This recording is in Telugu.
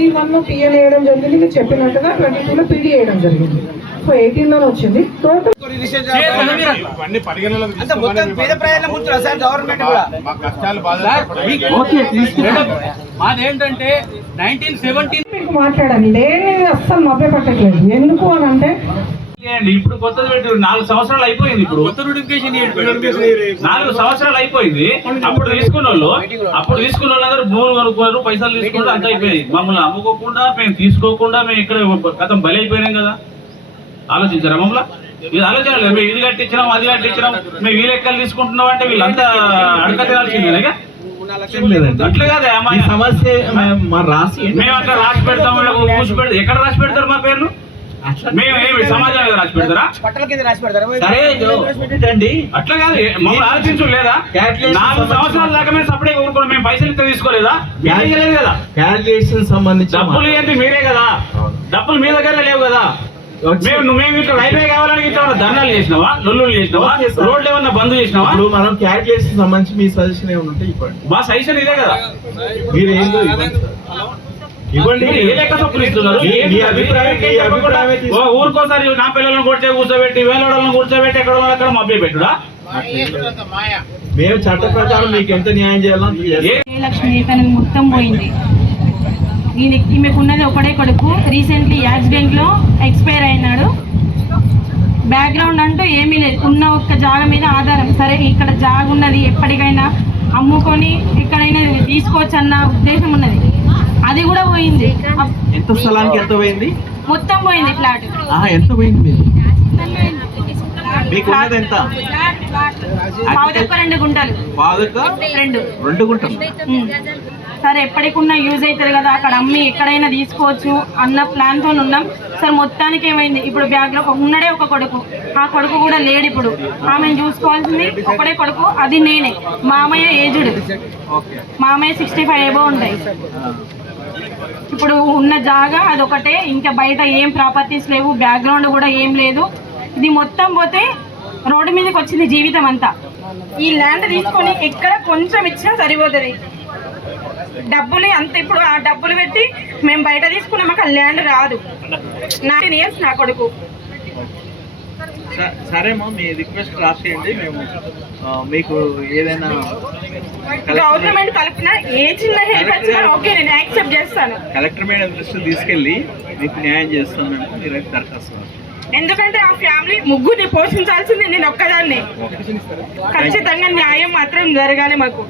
21 పిఎల్ వేయడం జరిగింది, మీరు చెప్పినట్టుగా 22లో పీడీ వేయడం జరిగింది. సో 18లోనే వచ్చింది టోటల్. మాదేంటంటే 1917 మీకు మాట్లాడాలి, లేని అస్సలు మభ్య పట్టట్లేదు. ఎందుకు అని అంటే ఇప్పుడు కొత్తది పెట్టి 4 సంవత్సరాలు అయిపోయింది. ఇప్పుడు కొత్త నోటిఫికేషన్ 4 సంవత్సరాలు అయిపోయింది. అప్పుడు తీసుకున్న వాళ్ళందరూ భూములు కొనుక్కున్నారు, పైసలు తీసుకుంటే అంత అయిపోయింది. మమ్మల్ని అమ్ముకోకుండా మేము తీసుకోకుండా మేము ఇక్కడ గతం బలి అయిపోయినాం కదా. ఆలోచించారా మమ్మల్ని? ఇది ఆలోచన. మేము ఇది కట్టించినాం, అది కట్టించినాం, మేము వీళ్ళు ఎక్కలు తీసుకుంటున్నాం అంటే వీళ్ళంతా అడక తినాల్సిందేగా. అట్లా కాదా మా సమస్య. మేము అక్కడ రాసి పెడతాం, కూర్చు పెడతాం. ఎక్కడ రాసి పెడతారు మా పేర్లు? మేము సమాజం మీద రాసి పెడతారా? అట్లా కాదు, మమ్మల్ని ఆలోచించు లేదా? 4 సంవత్సరాల దాకా మేము సపరేట్ ఊరుకోవడం, మేము పైసలు ఇస్తే తీసుకోలేదా? లేదు కదా. సంబంధించి డబ్బులు ఏంటి మీరే కదా, డబ్బులు మీ దగ్గర లేవు కదా. మేము ఇక్కడ రైల్వే కావాలని ఇట్లా ధర్నాలు చేసినావా, లొల్లులు చేసినావా, రోడ్లు ఏమన్నా బంద్ చేసినావా? మనం క్యాల్కులేషన్ సంబంధించి మీ సజెషన్ ఏమంటే ఇవ్వండి. మా సజెషన్ ఇదే కదా. మీరు ఏంటో ఇవ్వండి. ఏ లెక్క తప్పులు ఇస్తున్నారు? ఊరికోసారి నా పిల్లలను కూర్చోబెట్టి వేలవాళ్ళని కూర్చోబెట్టి ఎక్కడ మభ్య పెట్టుడా? మేము చట్ట ప్రకారం మీకు ఎంత న్యాయం చేయాలని. లక్ష్మి మొత్తం పోయింది. ఈమెకున్నది ఒకడే కొడుకు, రీసెంట్లీ యాక్సిడెంట్ లో ఎక్స్పైర్ అయినాడు. బ్యాక్గ్రౌండ్ అంటూ ఏమీ లేదు, ఉన్న ఒక్క జాగ మీద ఆధారం. సరే ఇక్కడ జాగ ఉన్నది, ఎప్పటికైనా అమ్ముకొని ఎక్కడైనా తీసుకోవచ్చు అన్న ఉద్దేశం ఉన్నది, అది కూడా పోయింది. ఎంత స్థలానికి ఎంత పోయింది? మొత్తం పోయింది. ఫ్లాట్ ఎంత పోయింది? మీకు ఎంత? 2 గుంటలు. 2 గుంటలు. సరే ఎప్పటికున్నా యూజ్ అవుతుంది కదా, అక్కడ అమ్మి ఎక్కడైనా తీసుకోవచ్చు అన్న ప్లాన్తో ఉన్నాం. సరే మొత్తానికి ఏమైంది, ఇప్పుడు బ్యాగ్లో ఉన్నడే ఒక కొడుకు, ఆ కొడుకు కూడా లేడు. ఇప్పుడు ఆమెను చూసుకోవాల్సింది ఒకడే కొడుకు, అది నేనే. మామయ్య ఏజ్డ్, మామయ్య 65 ఎబో ఉంటాయి. ఇప్పుడు ఉన్న జాగా అదొకటే, ఇంకా బయట ఏం ప్రాపర్టీస్ లేవు, బ్యాక్గ్రౌండ్ కూడా ఏం లేదు. ఇది మొత్తం పోతే రోడ్డు మీదకి వచ్చింది జీవితం అంతా. ఈ ల్యాండ్ తీసుకొని ఎక్కడ కొంచెం ఇచ్చినా సరిపోతుంది. డబ్బులు అంత, ఇప్పుడు ఆ డబ్బులు పెట్టి మేము బయట తీసుకున్నాం, మాకు ఆ ల్యాండ్ రాదు. 19 years నా కొడుకు. సరేమో మీ రిక్వెస్ట్ రాసేయండి, మేము మీకు ఏదైనా గవర్నమెంట్ తరఫున ఏ చిన్న హెల్ప్ వచ్చినా ఓకే, నేను యాక్సెప్ట్ చేస్తాను. కలెక్టర్ మేడం దృష్టి తీసుకెళ్ళి మీకు న్యాయం చేస్తాం మేము. మీరైతే దరఖాస్తు. ఎందుకంటే ఆ ఫ్యామిలీ ముగ్గురిని పోషించాల్సింది నేను ఒక్కదాన్ని. ఖచ్చితంగా న్యాయం మాత్రం జరగాలి మాకు.